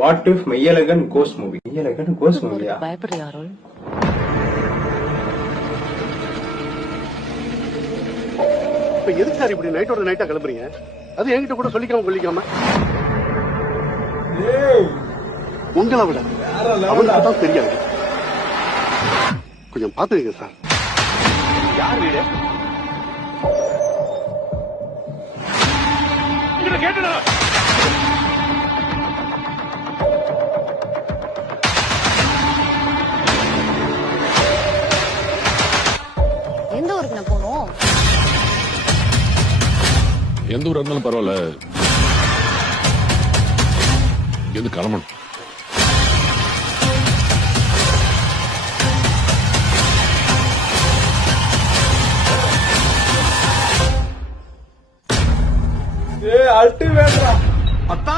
What if Meiyazhagan ghost movie? Meiyazhagan ghost மூவியா? பயப்படுறியா அருள்? இப்ப எதுக்கு சார் இப்படி நைட்டோட நைட்டா கிளம்புறீங்க? அது என்கிட்ட கூட சொல்லிக்காம கொல்லிக்காம. உங்களை விட அவனுக்கு தான் தெரியாது. கொஞ்சம் பாத்துக்கங்க சார். யார் வீடு? எந்த ஊருக்கு நான் போகணும்? எந்த ஊர் இருந்தாலும் பரவாயில்ல, எது கிளம்பணும். அல்டிமேட்டா அத்தா